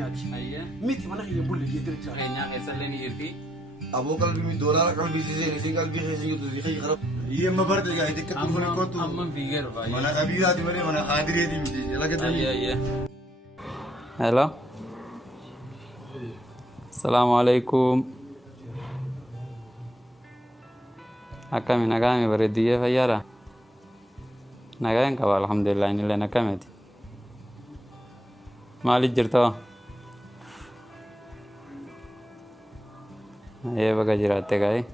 keenyaati. Miti mana keenya bulle jettee jira. Keenyaa keessallee ni jirti. Aboo qalbii doolaara qalbii siseen isin qalbii keessa jirtu isin qarab. Yemma barte gaa itti kattu furi kottu. Amma fiigeera baay'ee. Mana qabiiraati malee mana qaadireeti miti. Ayye. Hello. Assalamu alaikum. Akkami nagami bareeddiyee fayyaadha. Nagaan qaba alhamdulillah inni nakkameti. Maaliif jirtoo? Baga jiraatte gaa'e.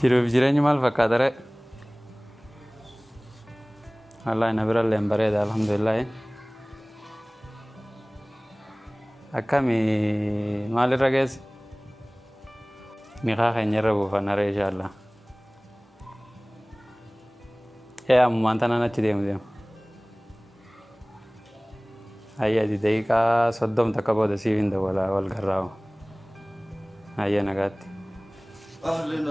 Jiruuf jireenyi maal fakkaata ree? Wallahi na birallee hin bareeda alhamdulillah. Akkami maalirra geesse? Niqaa keenyarra buufanna ree inshaallah. Ammumaan tanaan achi deemu. Adi daqiiqaa 30 takka booda siif hin dawwala wal garraa'u. Nagaatti. Ahlan.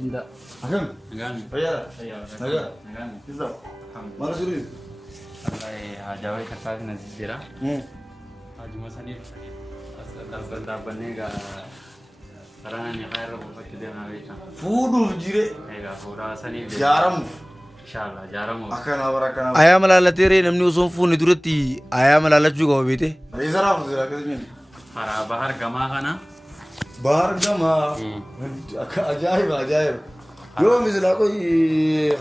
Inda. Akam? Nagami. Fayyaadha? Nagaa? Nagami. Isa? Maal sirrii? Wallahi ajaa'ibaa kakkaatu na jijjiira. Hajuma saniif as dhaabannee egaa sarana niqaa irra buufachuu deemaa beekna. Fuudhuuf jire. Egaa fuudhaa saniif Jaaramuuf. Inshallah jaaramuuf. Akkanaa bara akkanaa. Ayaa malaalatee ree namni osoo hin fuunne duratti ayaa malaalachuu qaba beete. Reesaraaf jira akkasumas. Karaa bahar gamaa kana. Bahar gamaa. Ajaa'iba. Yoo misilaa qoy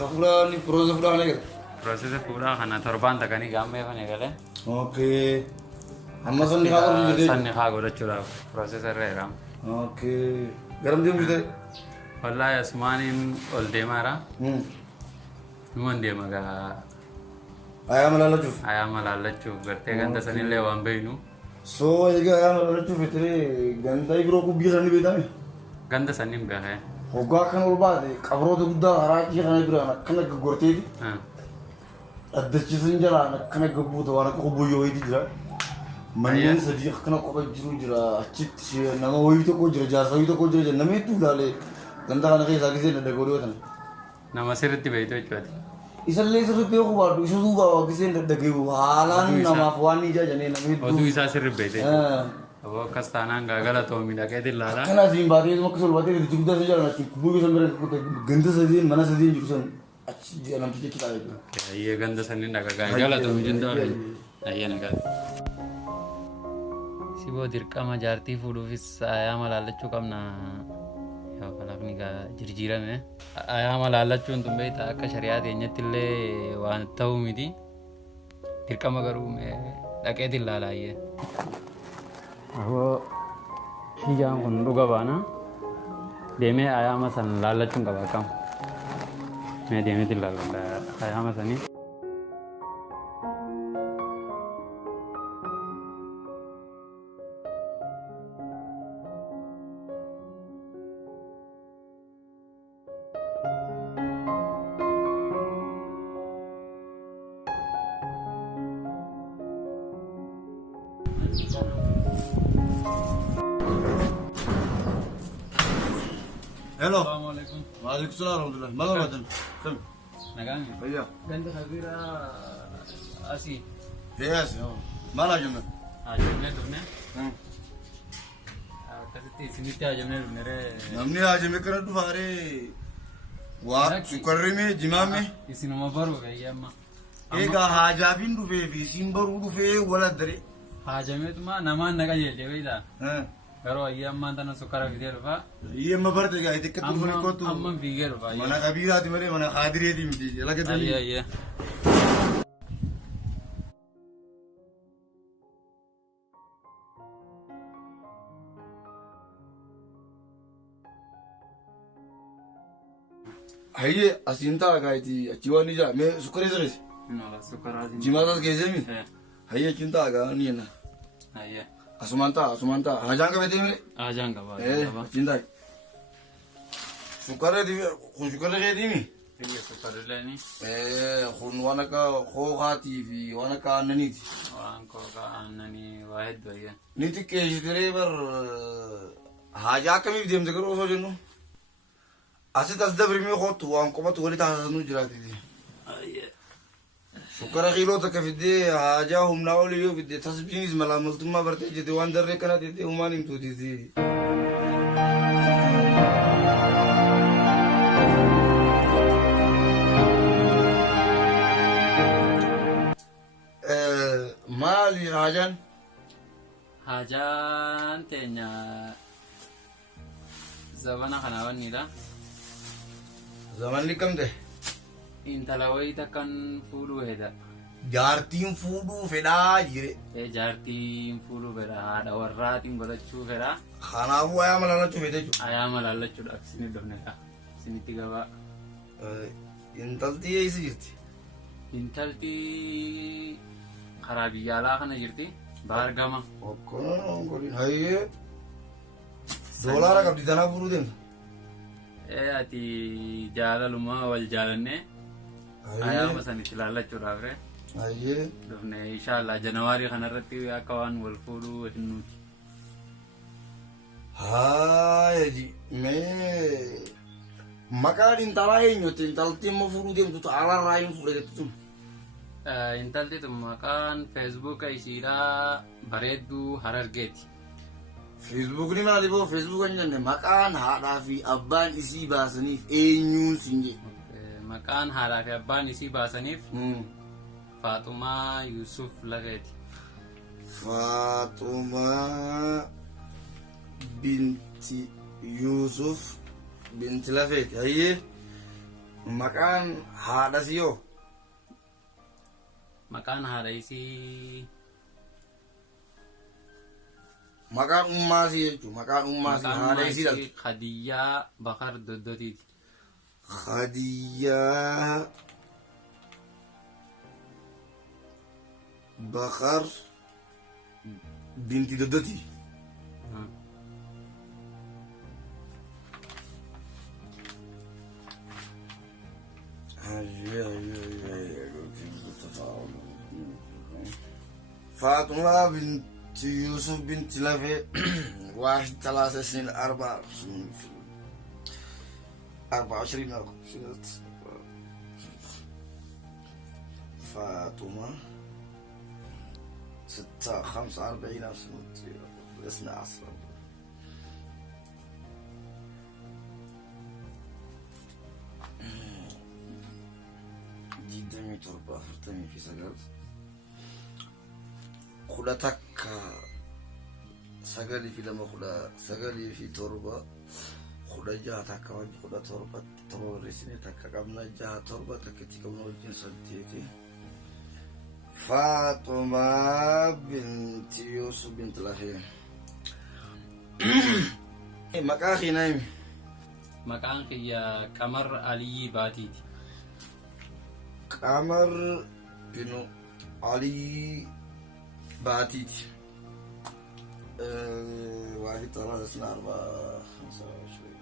hafuuraan pirooza fuudhaa kana eegala. Proses fuudhaa kana torbaan takanii gaammeefan eegalee. Okay. Amma sanni haa godhu jirte. Sanni haa godhachuudhaaf proses irra jiraam. Okay. Garam deemu jirte? Wallahi asmaaniin ol deemaara. Numan deema gaa. Ayaa malaalachuuf. Ayaa malaalachuuf gartee ganda sanillee waan beeynu. Soo egaa ayaa malaalachuuf jettee ganda biroo kubbii sana ni beekame. Ganda sanniin beekee. Hoggaa kan ol baate qabroota guddaa haraakii kana biraan akkana gaggorteeti. Addachiisan jalaan akkana gabbuuta waan akka qobboyyoo wayiiti jira. Manneen sadii akkana qopha jiru jira achitti nama wayii tokko jira jaarsa wayii tokko jira nama hedduu ilaalee ganda kana keessaa gisee dadhaboo dhiyootan. Nama sirriitti beeytu jechuudha. Isallee sirriitti yoo hubaadhu isa duuba gisee dadhabee haalaan namaaf waan ni jaajanii nama hedduu. Oduu isaa sirrii beeyte. Aboo akkas taanaan gaagala ta'uu miidhageetiin laala. Akkana asiin baatee akka sol baatee itti guddaa isa jaalan achi kubbuu san bira ganda sadeen mana sadeen jiru san achi namticha achi taa'ee jiru. Ayyee ganda sanniin dhagaa gaagala ta'uu miidhagaa. Ayyee nagaa. Siboo dirqama jaartii fuudhuufis ayaa malaallachuu qabna. Yoo kalaqni jijjiirame. Ayaa malaallachuun tun beektaa akka shari'aa keenyatti illee waan ta'uu miti. Dirqama garuu dhaqeetiin laalaayyee. Aboo hiyyaan kun dhuga baana. Deemee ayaa san laallachuun qaba akkam. Mee deemeetiin laalla ayaa sanii. Hello. Assalamualaikum. Waalaikumsalam warahmatullahi. Malam badan. Kam? Nagaan. Iya. Ganda kabira asii. Yes. Maala jenna. Ajajamnee dhufne. Akkasitti isinitti ajajamnee dhufne ree. Namni ajajame kana dhufaaree waa sukarrime jimaame. Isinuma baruu gahee amma. Egaa haajaafiin dhufee fi isin baruu dhufee wal addare. Hajameetuma namaan naqa jeelte beektaa. Garuu ayyee ammaan tana sukkara fidee dhufa. Yemma barte gaa itti akka dhufanii kottu. Amman fiigee dhufa. Mana qabiiraati malee mana qaadireeti miti. Laga Ayyee ayyee. Hayyee asiin ta'a gaa itti achi waan ni jira. Mee sukkaree sirreessi. Sukkaraa Jimaatas geessee mi? Hayyee achiin ta'a gaa ni jenna. Ayyee. Asumaan ta'a. Hajaan qabatee mi? Ajaan qaba. Achiin ta'a. Kun sukkaree keetii mi? Sukkarillee kun waan akka hookaatii fi waan akka aannaniiti. waan kooka aannanii waa hedduu ayyee. Ni xiqqeessitiree bar haajaa akkamiif deemte garuu osoo jennu asitti as dabrimee kootu waan qofatu walitti haasasnuu jiraate. سكر كيلو تكفيدي حاجة هم ناوليو في تصبينيز ملا ملتما برتجي دي وان دري كنا دي هما نمتو دي مالي حاجان Hajaan teenya zabana kana wannidha. زمان لي كم ده Intala wayita kan fuudhuu heda. جارتين فودو فدا جيري Jaartiin fuudhuu fedha. Haadha warraatiin godhachuu fedha. خنافو يا ملا نتو فدا جو Ayaama laallachuudhaaf isin dhufnedha. Isinitti gabaa. انتلتي ايسي جرتي Intalti karaa biyya alaa kana jirti. Baargama. وكنا نقولين هاي دولار قبل دنا فرودين Ati jaalalummaa wal jaalannee ayaama sanitti laallachuudhaaf هاي dhufne inshaallah janawaarii kanarratti akka waan wal fuudhuu hinnuuti. هاي دي مكان تراين يوتين تلتي مفروضين تو على راين فرودين Intalti tun maqaan feesbuuka isiidhaa bareedduu Harargeeti. فيسبوك ني مالي بو فيسبوك ني مكان هذا في ابان اسي باسني اينيون سينجي Maqaan haadhaa fi abbaan isii baasaniif Faaxumaa Yusuf Lafeeti. فاطمة بنت يوسف بنت لفيت هي مكان هذا سيو Maqaan haadha isii مكان أماسي مكان أماسي هذا يصير Khadiyyaa Bakar Doddotiiti. خديجة بخر بنت ددتي فاطمة بنت يوسف بنت لفي 3 سنين 4 سنين 24 أو فاطمة 45 أو سنة 12 جدا تربة فرتني في سجل خلتك سجلي في لما خلا سجلي في تربة خلا جاه تكوان خلا تربة تربة رسمي تكامنا جاه تربة تكتي كمنا وجين سنتيتي فاطمة بنت يوسف بنت لهي مكاخي نايم Maqaan kiyya Qamar Aliyyi Baatiiti. قمر بن علي باتيت 1 3 2 4 25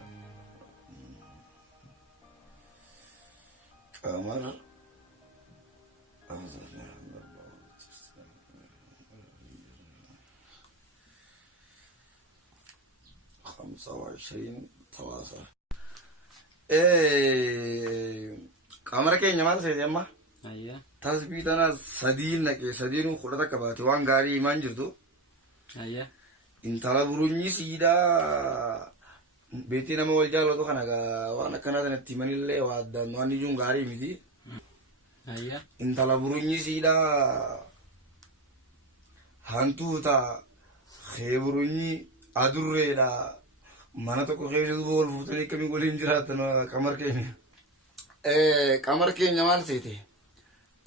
قمر 25 3 قمر كينيا مال سيدي أما Ayya. تثبيتنا سدين خلطة كباتي وان غاري إيمان جردو Ayya. intala burunyi sida beti nama waljalo to kana ga wana kana da timanille wa da wani jun gari midi Ayya. intala burunyi sida hantu ta kheburunyi adurre da mana to ko kheju bol futani kami golin jirata no kamar ke nyamal sete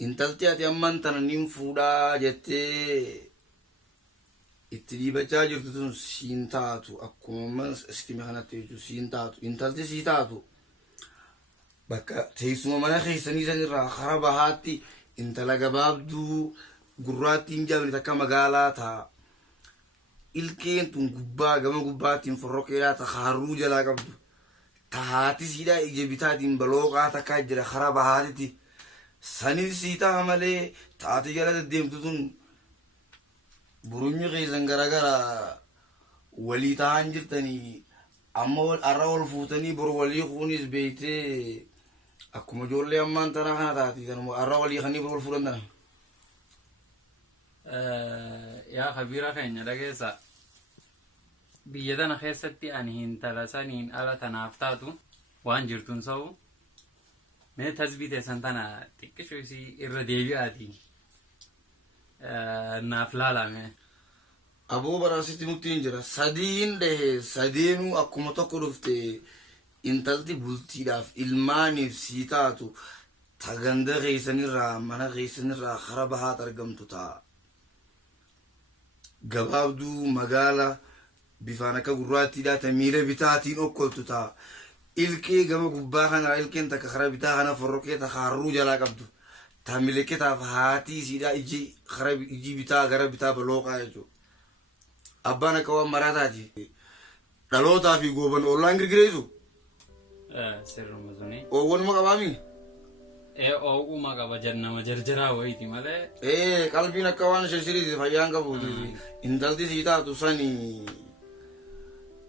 intalti ati amman tan nim fuda jette itti bacaa jirtu tun siin taatu akkuma istime kanatti jechuun siin taatu intalti sii taatu bakka teessuma mana keessanii sanirraa karaa bahaatti intala gabaabduu gurraattiin jaabni takka magaalaa ta'a ilkeen tun gubbaa gama gubbaattiin forroqeedhaa ta haaruu jalaa qabdu tahaati siidhaa ija bitaatiin balooqaa takkaa jira karaa bahaatitti sanis sii ta'a malee taati jala deddeemtu tun burunyi keessan garagara walii ta'an jirtanii amma arra wal fuutanii bor walii kunis beeytee akkuma ijoollee ammaan tanaa kana taati kanuma arraa walii kanii wal fuudhan tana. Yaa kabiira keenya dhageessa biyya tana keessatti ani intala saniin ala tanaaf taatu waan jirtuun sa'u mee tasbii teessan tana xiqqishuu isii irra deebi'aati naaf laalame. Aboo baraasitti nutti hin jira sadiin dhahe sadeenuu akkuma tokko dhufte intalti bultiidhaaf ilmaaniif sii taatu ta ganda keessanirraa mana keessanirraa kara bahaat argamtu ta'a. Gabaabduu magaala bifaan akka gurraattiidhaa ta miila bitaatiin okkoltu ta'a. Ilkee gama gubbaa kana ilkeen takka kara bitaa kana forrokee ta harruu jalaa qabdu. Ta milikkitaaf haatii isiidhaa iji bitaa gara bitaa balooqaa jechuudha. Abbaan akka waan maraataati. Dhalootaa fi gooban ollaan girgireessu. Sirruma suni. Oowwanuma qabaami. Oowwuma qaba nama jarjaraa wayiiti malee. Qalbiin akka waan shirshiriiti fayyaan qabuuti. Intalti sii taatu sani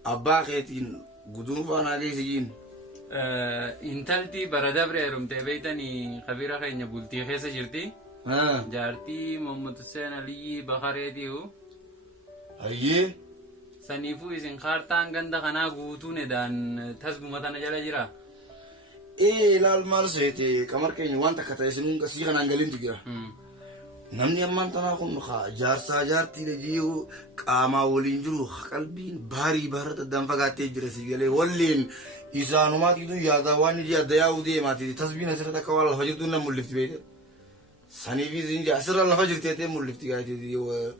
abbaa keetiin guduunfaan haa geessijiin. Intalti bara dabre heerumtee beeytanii kabiira keenya bultii keessa jirti. Jaartii Mohammad Hussein Aliyyi Bakareetiihu. Hayyee. Saniifuu isin kaartaan ganda kanaa guutuun edaan tasbuma tana jala jira. Ilaal maal seete qamar keenya waan takka ta'e isin sii kanaan galintu jira. Namni ammaan tanaa kun jaarsaa jaartiidha jiru qaamaa waliin jiru qalbiin baarii baarata addaan fagaattee jira si galee walleen isaanumaatiitu yaada waan iji adda yaa'uu deemaati tasbiin asirratti akka waan lafa jirtu nan mul'ifti beekte. Saniifis inni asirra lafa jirteetee mul'ifti gaayitee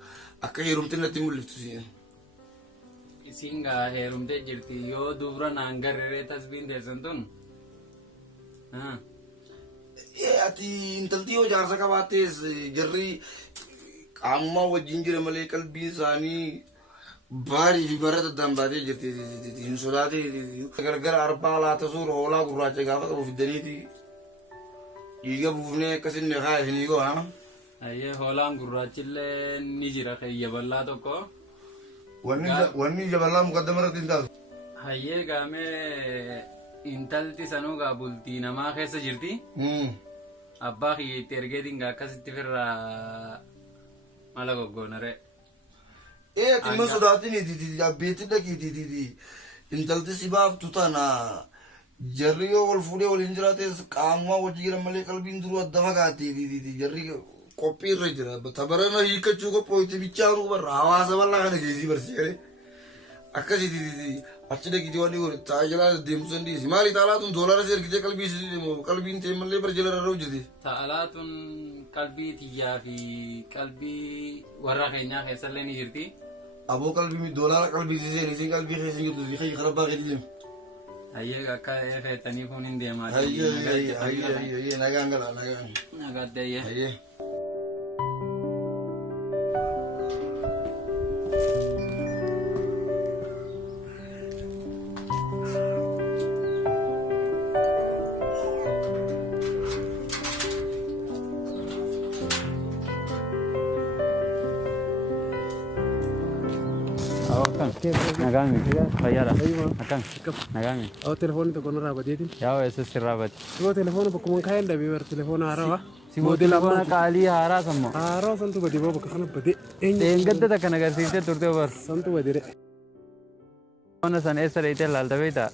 akka heerumti natti mul'iftu siin. Isin gaa heerumtee jirti yoo dubra naan garree tasbiin teessan tun. Ati intalti yoo jaarsa qabaattees jarri qaamummaa wajjin jira malee qalbiin isaanii baarii fi barata addaan baatee jirti hin sodaate gargara arbaa laata suura hoolaa gurraacha gaafa qabu fiddaniiti dhiiga buufnee akkasin haa isinii goona. Ayyee hoolaan gurraachillee ni jira kiyya bal'aa tokko. Wanni jabalaa muqaddama irratti hin taatu. Hayyee gaamee intalti sanuu gaa bultii namaa keessa jirti. Abbaa kiyya itti ergeetiin gaa akkasitti firraa mala goggoonare. Dhimma sodaatiin abbeetti dhaqiiti intalti si baaftu tana jarri yoo wal fuudhee waliin jiraates qaamumaa wajji jiran malee qalbiin duruu adda fagaatti jarri qophii irra jira. Tabarana hiikkachuu qophooyti bichaanuu barra hawaasa bal'aa kana keessii barsiisee akkasitti achi dhaqiitii waan dhiyoon taa'aa deemsu dandeessi. Maali taalaatuun doolara si ergitee qalbiin ta'e malee bara jala irra hojjete. Taalaatuun qalbii tiyyaa fi qalbii warra keenyaa keessallee ni jirti. Aboo qalbii doolara qalbii siseen qalbii keessa hin jirtu fi karaa baaqeetii deemu. Hayyee akka feetanii kun hin deemaa. Hayyee nagaan gala nagaan. Nagaatti hayyee. Nagami, fayyada. Akkan. Nagami. Telefoonni tokko narraa badeetiin. Yaa weessa sirraa bade. Siboo telefoona bakkuma kaayeen dhabee bara telefoona haarawaa. Siboo telefoona qaalii haaraa sammoo. Haarawaa santu badee boo bakka kana badee. Dheengadda takka nagarsiisee turte bar. Santu badee. Telefoona san eessa dheeyitee laalta beektaa?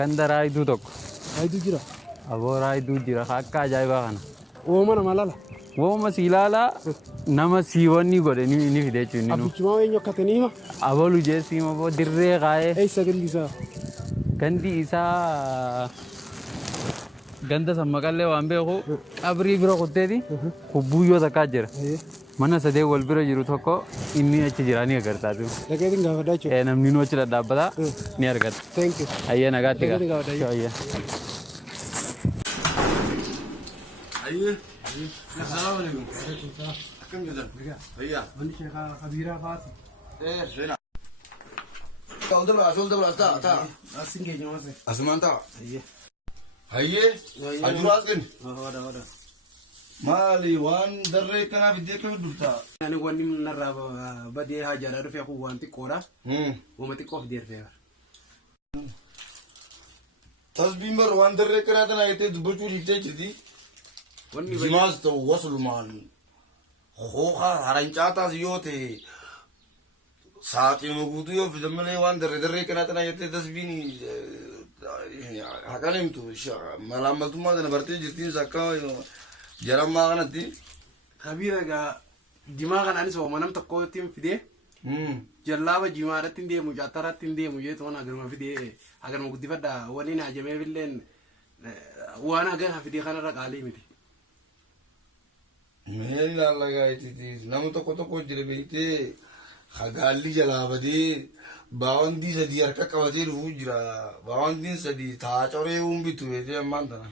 Ganda raayiduu tokko. Raayiduu jira. Aboo raayiduu jira akka ajaa'ibaa kana. Wooma nama laala. Wooma si ilaalaa nama siiwwanni godhe ni fide jechuun. Abbichumaa eenyu akka taniima. Abalu jeesii moo dirree qaayee. Eessa gandi isaa? Gandi isaa ganda sammaqallee waan beeku qabrii bira kutteeti kubbuyyoo takkaa jira. Mana sadee wal bira jiru tokko inni achi jira ni agartaa tu. Dhageetiin gaafadhaa jechuudha. Namni nu achi dhadhaabbata ni argata. Thank you. Hayyee nagaatti gaa. Dhageetiin Hayyee. Assalamu alaikum. Akkam jirtan? Hayyaa. Wanti sheekaa kabiiraa faati. Seenaa. Asuma ta'a. Asin keenya maase. Asumaan ta'a. Hayyee. Ajuraas kenni. Wada. Maali waan darree kanaaf iddoo akkamitti dhuftaa? Ani wanni narraa badee haajaadhaa dhufee kun waan xiqqoodha. Wama xiqqoof deerfee. tasbiin bar waan darree kanaa tanaa jettee dubbachuu dhiiftee jirti. Wanni Jimaas ta'u waslumaan hooqaa harancaataas yoo ta'e saaxiinuma guutuu yoo fidan malee waan darree kanaa tanaa jettee tasbiin haqan himtu malaamaltummaa kana bartee jirtiinis akka jarammaa kanatti. Kabiira gaa jimaa kanaanis hooma nam tokkootti fidee jallaaba jimaadhatti hin deemu jaataraatti hin deemu jeetu agaruma fidee agaruma guddifadha wanni na ajamee billeen waan agar fidee kanarra qaalii miti. Meen ilaalla gaayititi nama tokko jira beektee hagaalli jalaa badee baawwantii sadii harka qabatee dhufuu jira baawwantiin sadii taa coree bitu beektee ammaan tana.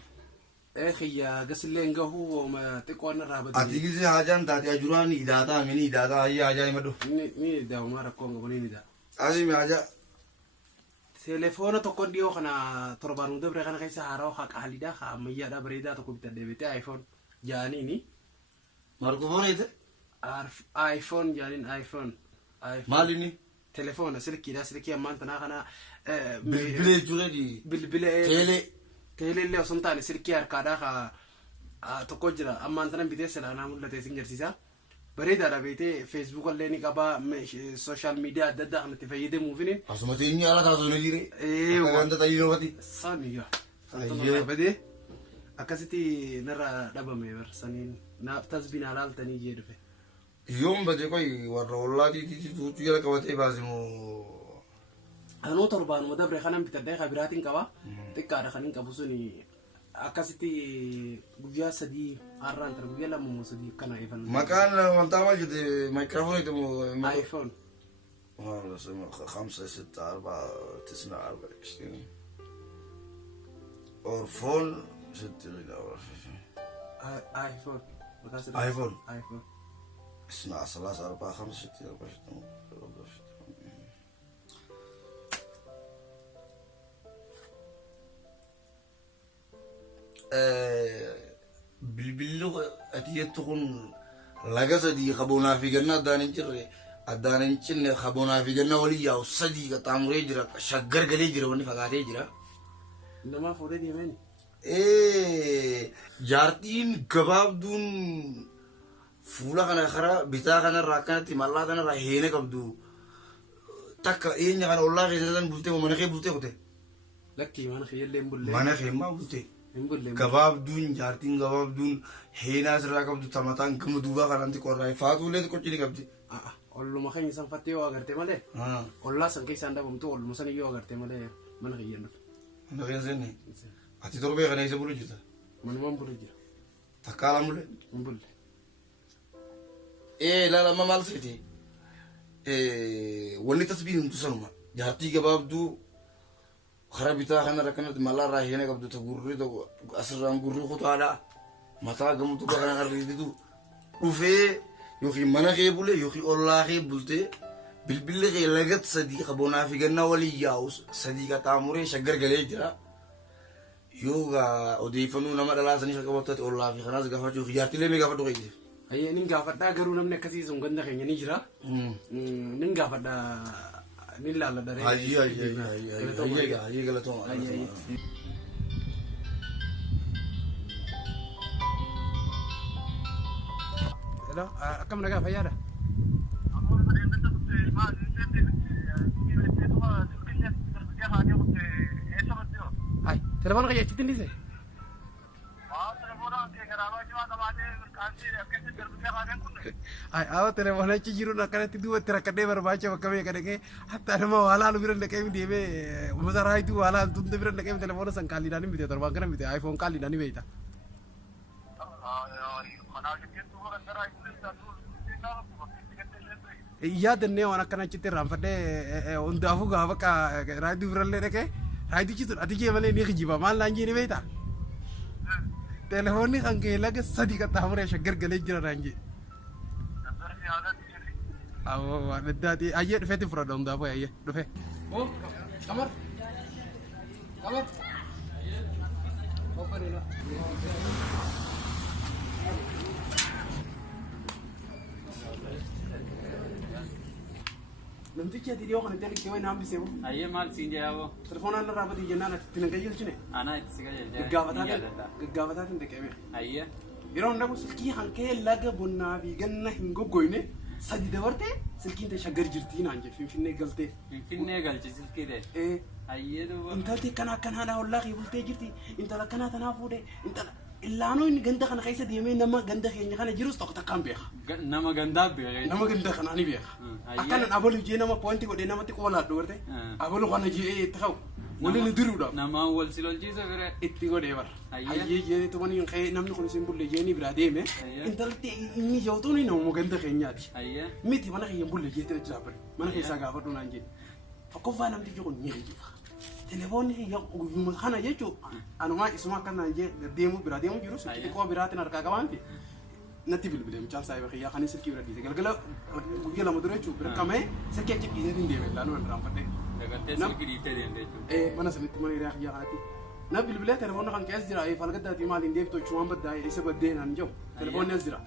Xiyyaa gasillee hin gahuu hooma xiqqoon irraa badee. Ati gisee hajaan taate ajuraan hidhaataa mini hidhaataa hayyaa hajaa hima dhufu. Ni daawamaa rakkoon qabu ni daa. Asimi hajaa. Telefoona tokko dhiyoo kana torbaan hunda bira kana keessa haaraa haa qaaliidhaa haa ammayyaadhaa bareedaa tokko bitadhee beektee iPhone jaaniini. Markufoon eete? iPhone jaaniin iPhone. Maalini? Telefoona silkiidhaa silkii ammaan tanaa kana. Bilbilee jechuudha. Bilbilee. Teelee. Teelellee osoo hin taane silkii harkaadhaa tokko jira ammaan tana bitee silaanaa mul'ate isin agarsiisa. Bareedaadha beektee feesbuuk illee ni qabaa sooshaal miidiyaa adda addaa kanatti fayyadamuufini. Asuma teenyee ala taasoo ni jire. Wanta ta'ii noofati. Saamiyaa. Saamiyaa badee akkasitti narra dhabame barsaniin naaf tasbiin alaaltanii jee dhufe. Yoom badee qoy warra ollaatiitii tuutu jala qabatee baasimoo. Anuu torbaanuma dabre kanan bitadhee kan biraatiin qaba. Xiqqaadha kan hin qabu suni akkasitti guyyaa sadii har'aan tara guyyaa lama moo sadii kana eegalu. Maqaan wantaa maal jette maayikiraafoonii moo. iPhone. والله سمع 5 6 4 9 24 اور فون 6 iPhone. iPhone. iPhone. 12 3 4 5 6 24 bilbillu atiyattu kun laga sadii qaboonaa fi gannaa addaan hin cinne qaboonaa fi gannaa walii yaa'u sadii qaxxaamuree jira shaggar galee jira wanni fagaatee jira. Namaa fuudhee deemeen. Jaartiin gabaabduun fuula kana karaa bitaa kanarraa akkanatti mallaa kanarraa heena qabdu takka eenya kana ollaa keessatti bultee mana kee bultee kute. Lakkii mana kee illee hin bullee. Mana kee maa bultee. Hin bullee. Gabaabduun jaartiin gabaabduun heenaa asirraa qabdu tamataan gama duubaa kanatti qorraa faatuulee qochi ni qabdi. Olluma keenya sanfattee yoo agarte malee. Ollaa san keessaan dhabamtu olluma san yoo agarte malee mana kee hin dhufe. Mana kee seenni. Ati torbee kana isa bulu jirta. Manumaan bulu jira. Takkaala mulle. Hin bulle. Laala amma maal seeti? Wanni tasbiin himtu sanuma. Jaartii gabaabduu karaa bitaa kanarra kanatti mallaarraa heena qabdu ta gurri tokko asirraan gurri kutaadhaa. Mataa gamutu kana arriiditu dhufee yookiin mana kee bule yookiin ollaa kee bultee bilbilli kee lagat sadii qaboonaa fi gannaa waliin yaa'u sadii qaxxaamuree shaggar galee jira. Yoo odeeffannoo nama dhalaa sanii akka qabatatti ollaa fi kanaas gaafachuu jaartilee mee gaafadhu qeeti. Ayyee nin gaafadhaa garuu namni akkasii sun ganda keenya ni jira. Nin gaafadhaa nin laalladha. Hayyee galatooma. Hello, akkam nagaa fayyaadha? Ay, telefoona kiyya achitti hin dhiise? Ay, awa telefoona achi jiruun akkanatti duubatti rakkadhee barbaacha bakka beeka dhaqee hatta nama waa laalu bira dhaqee deemee uummata raayituu waa laalu tunda bira dhaqee telefoona san qaalliidhaan hin bite torbaan kana bite iPhone qaalliidhaan ni beekta. Yaadannee waan akkana achitti irraanfadhee hundaafuu gaafa bakka raayituu birallee dhaqee raayitichi sun ati jee malee ni kijiba maal naan jee ni beekta. Telefoonni kan kee laga sadii qaxxaamuree shaggar galee jira naan jee. waan addaati ayyee dhufeetti fudhadha hundaafuu ayyee dhufe. Qamar. Qamar. namtichi ati dhiyoo kana itti argite wayi naambisee moo Ayyee maal siin jedhaa telefoonaan irraa batii jennaan ati itti nagayyilchine anaa itti si gajeelcha. gaggaafataatiin deqeeme Ayyee. yeroo hundaa silkii hankee laga bonnaa fi ganna hin goggoyne sadi dabartee silkiin ta'e shaggar jirtii naan jedhe finfinnee galtee. Finfinnee galchi silkii ta'e. Ayyee duuba. Intalti kana akkanaadhaa ollaa kee bultee jirti intala akkanaa tanaa fuudhee intala illaanoo inni ganda kana keessa deemee nama ganda keenya kana jirus tokko takkaan beeka. Nama gandaa beeka. Nama ganda kanaa ni beeka. Akkanan abalu jee nama pointi godhee namatti qoolaadhu garte abalu kana jee itti qabu waliin diruudhaaf. Nama wal si lolchiisa bira. Itti godhee bara. Hayyee jee tumanii ka'ee namni kun isin bulle jeeni biraa deeme intalti inni jawtuun nama ganda keenyaati. Miti mana keenya bulle jeetti achi dhaabbate mana keessaa gaafadhu naan jee. Tokkoffaa namtichi kun ni eejiba. Telefoonni guyyuma kana jechuun anumaa isuma akkanaan jee deemu biraa deemu jiru silkii xiqqoo biraatiin harkaa qabaanti natti bilbilee mucaan saayibaa kiyyaa kan silkii bira dhiise galgala guyyaa lama dura jechuun bira kamee silkii achi dhiiseetiin deeme laanuu hin raanfadhee. Dagaltee silkii dhiiftee deemte jechuudha. Mana sanitti mana hiriyaa kiyyaa kanaatti. Na bilbilee telefoonni kan keessa jira falgaddaatii maaliin deemtu jechuun waan baddaa isa baddee naan jiru telefoonni as jira.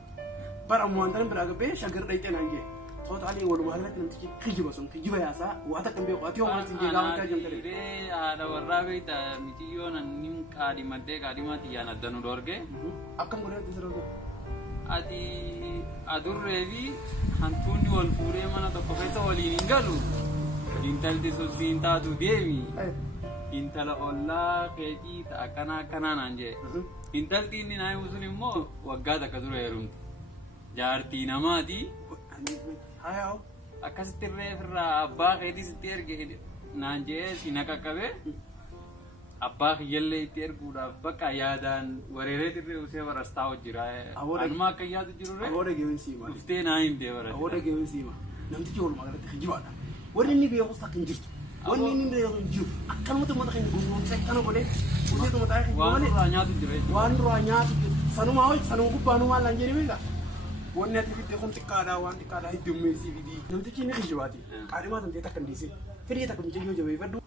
Bara ammoo wantan biraa gabbee shaggar dhayxee naan jee. Totally walumaa galatti namtichi kijiba sun kijiba yaasaa waa takka hin beeku ati yoo waan sinjee gaafachaa jirtu ta'e. Haadha warraa beekta mitiyyoon nin qaadimaddee qaadimaatti yaan addanu dorge. Akkam godhatti sirriitu. Ati adurree fi hantuunni wal fuudhee mana tokko keessa waliin hin galu. Intalti sun siin taatu deemi. Intala ollaa keetii akkanaa naan jee. Intalti inni naa himu sun immoo waggaa takka dura heerumti. Jaartii namaati. Hayaa. Akkasitti irraa abbaa keetii sitti erge naan jee si naqaqqabe abbaa kiyyallee itti erguudhaaf bakka yaadaan wareeree tirree usee barastaa hojjira. Anumaa akka yaadu jirurre. Abooda geewin siima. Dhuftee naa himtee barate. Abooda geewin siima. Namtichi walumaa galatti kijibaadha. Warri inni beekus takka hin jirtu. Wanni inni beeku hin jiru. Akkanumatti uummata keenya gongoomsee akkana godhee useetu mataa keenya waan duraa nyaatu jira. Waan duraa nyaatu jira. Sanumaa hoji sanuma gubbaanuu maal laan jedhee beekaa. Wanni ati fitte kun xiqqaadhaa waan xiqqaadhaa heddummeessii fidii. Namtichi inni kijibaati. Qaadhimaa tamtee takka hin dhiisin. Fedhii takka mijayyoo jabeeffadhu.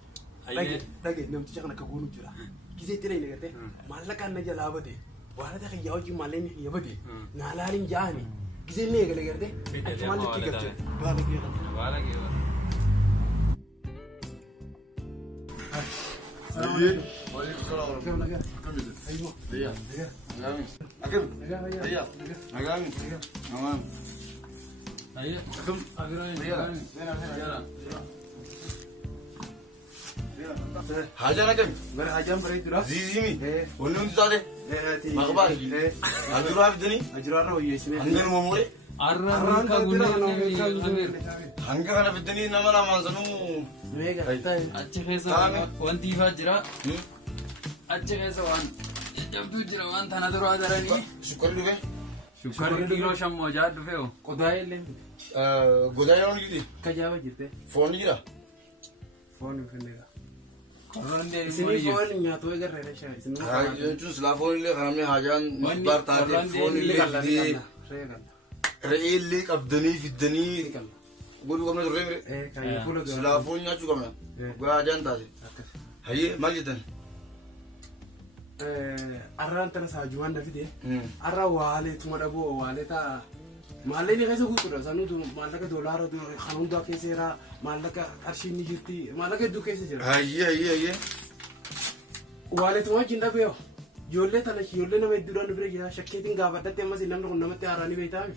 Dhage namticha kan akka goonuu jira. Gizeetti dhayne gartee maallaqaan na jalaa bade. Waan ati xiyyaa hojii maalleen xiyya bade. Naalaaliin ja'ani. Gizeen ni eegale gartee. Achumaan likkii galchee. Baala kee kan. Baala kee kan. Hajaan akami? Gara hajaan bareedudha. Ziizimi? Wanni hundi taate? Maqbaa? Ajuraa fidanii? Ajuraarra hojjeessinee. Hanganuma mure? Arraan ka gunneen hanga kana fidanii nama lamaan sanuu achi keessa wanti ifaa jira. Achi keessa waan jajjabduu jira waan tana duraa daranii. Sukkarri dhufe? Sukkarri kiiloo 5 mojaa dhufe oo. Qodaayee illee. Godaayee waan jirti? Kajaaba jirte. Foonni jira? Foon finneera. Korroon deemee Isinii foon nyaatoo eegarreera shan isinuu. Jechuun silaa foon illee kanamne hajaan misbaar taatee foon illee fidee re'ee illee qabdanii fiddanii godhuu qabna turre mire. Silaa foon nyaachuu qabna. Gaa hajaan taate. Hayyee maal jettan? Arraan tana saajumaan dafite. Arra waaleetuma dhaboo waaleeta maalleen keessa guutuudha. Sanuutu maallaqa doolaara kan hundaa keessa jira. Maallaqa qarshiin ni jirti. Maallaqa hedduu keessa jira. Hayyee. Waaleetuma wajjin dhabee ijoollee tana ijoollee nama hedduudhaan bira jira. Shakkeetiin gaafadhatte ammas namni kun namatti haaraanii beektaami.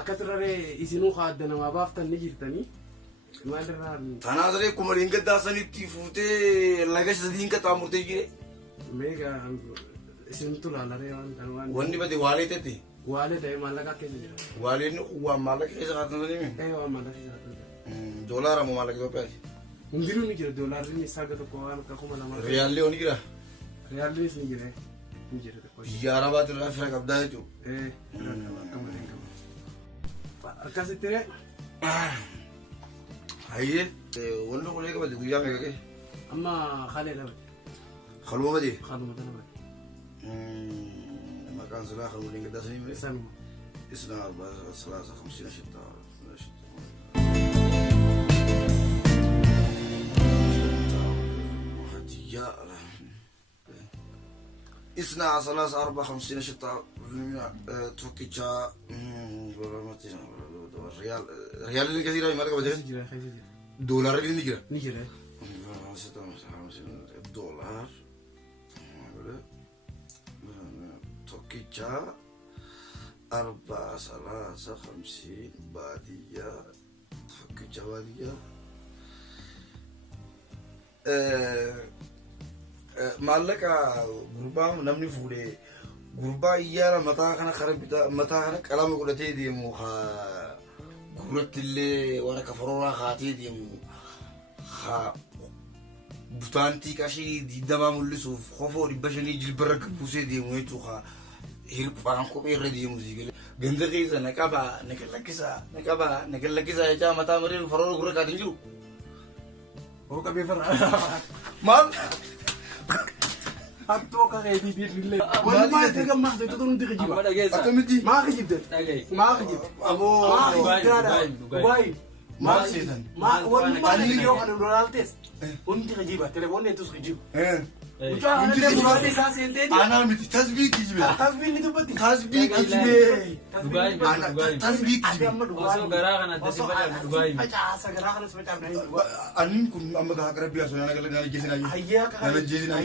Akkasirraree isinuu haadda namaa baaftan ni jirtanii. Maalirraa Tanaa saree kumaliin gaddaa sanitti fuutee laga sadiin qaxxaamurtee jire. meeqa isintu laalaree waan Wanni bade waalee tetti. waalee ta'e maallaqa keessa jira. Waaleen waan maallaqa keessa kaatan sanii Waan maallaqa keessa jira. doolaara moo maallaqa Itoophiyaati? Hundinuu ni jira doolaarri isaa tokko waan akka 2,000. Riyaallee ni jira. Riyaallis ni jira. Ni jira tokko. Biyya Arabaati irraa fira qabdaa jechuudha. Akkasitti Hayyee wanni kun eega bade guyyaa meeqa kee? amma halee dhabate. Haluma bade? Haluma dhabate. Maqaan silaa haluuliin gaddaa sanii mire? Sanuma. Isna 53 إثنا 54 شطة توكيتشا ريال اللي كثير ما لك بجاز jira keessa jira دولار اللي نجرا ni jira دولار توكيتشا 4 3 50 بادية توكيتشا بادية مالك غربا نمني فولي غربا يالا متى كان خرب متى كان كلام يقول تيدي مو غرت اللي وانا كفرورا خاتي دي مو خا بوتانتي كاشي دي دما مولسو خوفو دي بشني جيل برك بوسي دي مو تو خا هير بانكو بيردي موزيك غندقيزا نكابا نكلكيسا يا جماعه متى مري فرور غرك كاتنجو oo ka befer مال atto ka kay di dille wala ma tega ma to to ndi jiba Amma dhageessa. أتمدي ma ka jibde Dhagaye. ma ka jibde أبو Dubai ما سيدن ma wala ma Ani ni ne. yo kan royalties undi ka jiba telefon ne tus ka jiba إيه ucha ana Undi de jiba. royalties sa sente di أنا متي تسبيك يجيب tasbih ni to pati تسبيك يجيب Dubai. أنا تسبيك ate يجيب amma Dubai Osoo garaa kana addatti facaafne Dubai. facaasa garaa kana facaafne Dubai أنين كن أما ده هكذا بيا سوينا نقول أنا جيسنا hayya ka أنا جيسنا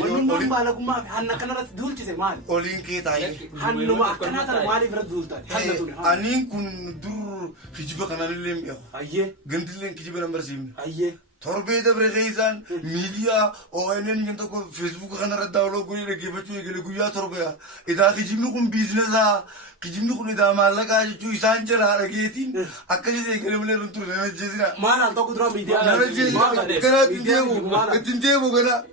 wani man bala kuma hanna kana rat dulci se mal أولين كي تاي hannu ma kana kana mali fara dulta hanna tuni أنين كن دور خجبة كنا نلهم يا hayye قندلين خجبة نمبر سيم hayye تربية دبر خيزان ميديا أو إنن ينتو فيسبوك خنا رداولو كوني ركيبتشو يقولي كويا تربية إذا خجبنكم بيزنسا خجبنكم إذا مالك أجتشو إنسان جلا ركيتين أكشي يقولي ملي رنتور نحن جيسنا mana to kudra media نحن جيسنا كنا تنديبو كنا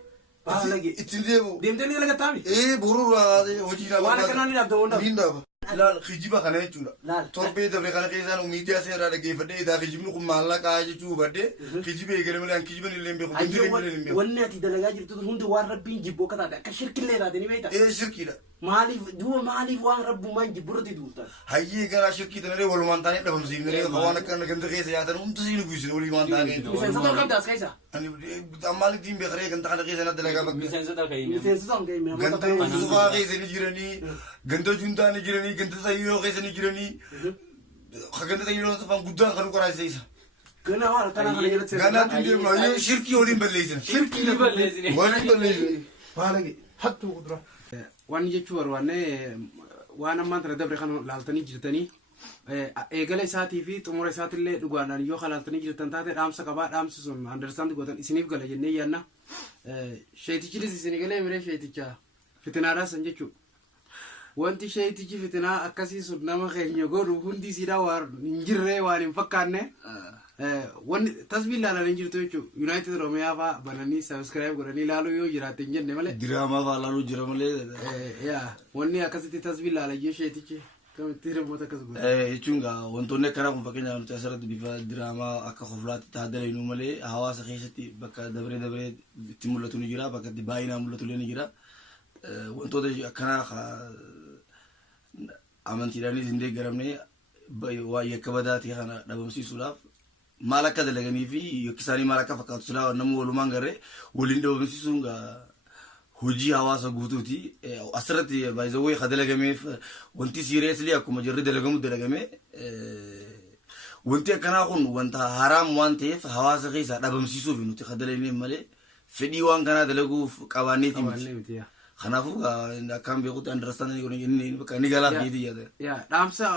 lagi تنديبو dem tani laga tami إيه برو هذا وجينا wana kana ni abdo wonda مين دابا لا خجبة خنا يجونا لا تربية دبر خنا خيزان وميديا سيرا ركيبتي إذا خجبنكم مالك أجتشو بدي خجبة يقولي ملي أن خجبة نلهم بيخو ayyo قندلين نلهم بيخو wanne ati dalaga jirtu hundu war rabbi jibbo kata da ka shirkille da ni meita إيه شركي ده mali duwa mali wan rabbu man jiburti dulta هاي كان شركي تنري ولا مانتاني ده بمسين نري خوانا كان كنت خيس يا ترى أنت زين كويس ولا مانتاني misen sa to kapta skaisa أنا أمال دين بخير كنت خالد خيس أنا دلقا بق Miseensa dhagaye. misen sa ngay me كنت سوفا خيس نجرني كنت جونتا نجرني كنت تايو خيس نجرني خكنت تايو سفان قدام خلو كراي زيسا kana wala kana kana jirat se كان تندي ما شركي ولين بليزن Shirkii ni balleessine. ولين بليزن walagi hattu kudra waan jechuun warwaanne waan ammaan tana dabre kan laaltanii jirtanii eegala isaatii fi xumura isaatiillee dhugaadhaan yoo kalaaltanii jirtan taate dhaamsa qabaa dhaamsi sun understand gootan isiniif gala jennee yaanna sheetichilis isinii galee miree sheeticha fitinaadhaas san jechuu wanti sheetichi fitinaa akkasii sun nama keenya godhu hundi siidhaa waan hin jirree waan hin fakkaanne wanni tasbiin laalanii jirtu jechuun United Oromiyaa fa'aa bananii subscribe godhanii ilaaluu yoo jiraate hin jenne malee دراما فالانو جرامله yaa wanni akkasitti tasbiin laalajee sheetichi kamitti hirmoota akkas godhu jechuun wantoonni akkana kun fakkeenyaaf nuti asirratti bifa diraamaa akka koflaatti taaddalaynu malee hawaasa keessatti bakka dabree itti mul'atu ni jira bakka itti baay'inaan mul'atu illee ni jira wantoota akkanaa amantiidhaanis hin deeggaramne waan yakka badaatii kana dhabamsiisuudhaaf maal akka dalaganii fi yookiin isaanii maal akka fakkaatu silaa namni walumaan garee waliin dhabamsiisuun hojii hawaasa guutuuti asirratti baay'ee kan dalagameef wanti siiriyeesli akkuma jirri dalagamu dalagame wanti akkanaa kun wanta haraam waan ta'eef hawaasa keessaa dhabamsiisuuf nuti kan dalagne malee fedhii waan kanaa dalaguuf qabaanneeti miti kanaafuu akkaan beekutti understanding godhanii bakka ni galaaf beeti yaada yaa dhaamsa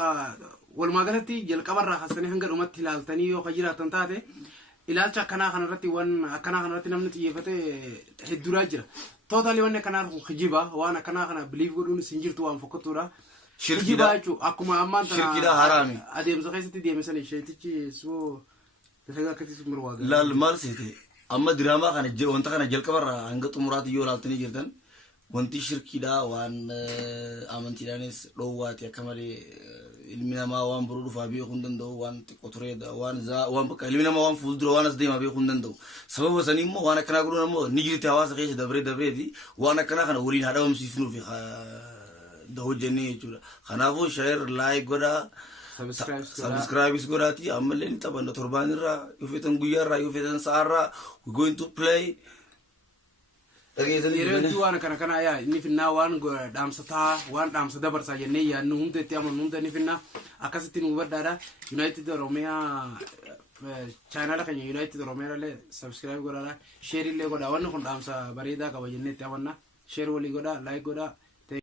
walumaa galatti jalqabarraa haasanii hanga dhumatti ilaaltanii yoo ka jiraatan taate ilaalcha akkanaa kanarratti waan akkanaa kanarratti namni xiyyeeffate hedduudhaa jira tootaalii wanni akkanaa kun kijiba waan akkanaa kana biliif godhuun sin jirtu waan fokkattuudha kijiba jechuun akkuma ammaan shirkidha haraami adeemsa keessatti deemsanii sheetichi soo dalagaa akkasiis mirwaaga laal maal seete amma diraamaa kana wanta kana jalqabarraa hanga xumuraatti yoo ilaaltanii jirtan wanti shirkidha waan amantiidhaanis dhoowwaati akka malee ilmi namaa waan biroo dhufaa beekuu hin danda'u waan xiqqoo tureedha waan bakka ilmi namaa waan fuuldura waan as deemaa beekuu hin danda'u sababa sanii immoo waan akkanaa godhuun ammoo ni jirti hawaasa keessa dabreeti waan akkanaa kana waliin haa dhabamsiisnuuf hojjennee jechuudha kanaafuu share like godhaa subscribe godhaati ammallee ni taphanna torbaan irraa yoo feetan guyyaa irraa yoo feetan sa'a irraa we going to play yeroo hedduu waan kana yaa inni finnaa waan dhaamsataa waan dhaamsa dabarsaa jennee yaadnu hunda itti amanu hunda ni finnaa akkasitti nu hubadhaadha United Oromiyaa channel keenya United Oromiyaa illee subscribe godhaa share illee godhaa wanni kun dhaamsa bareedaa qaba jennee itti amanna share walii godhaa like godhaa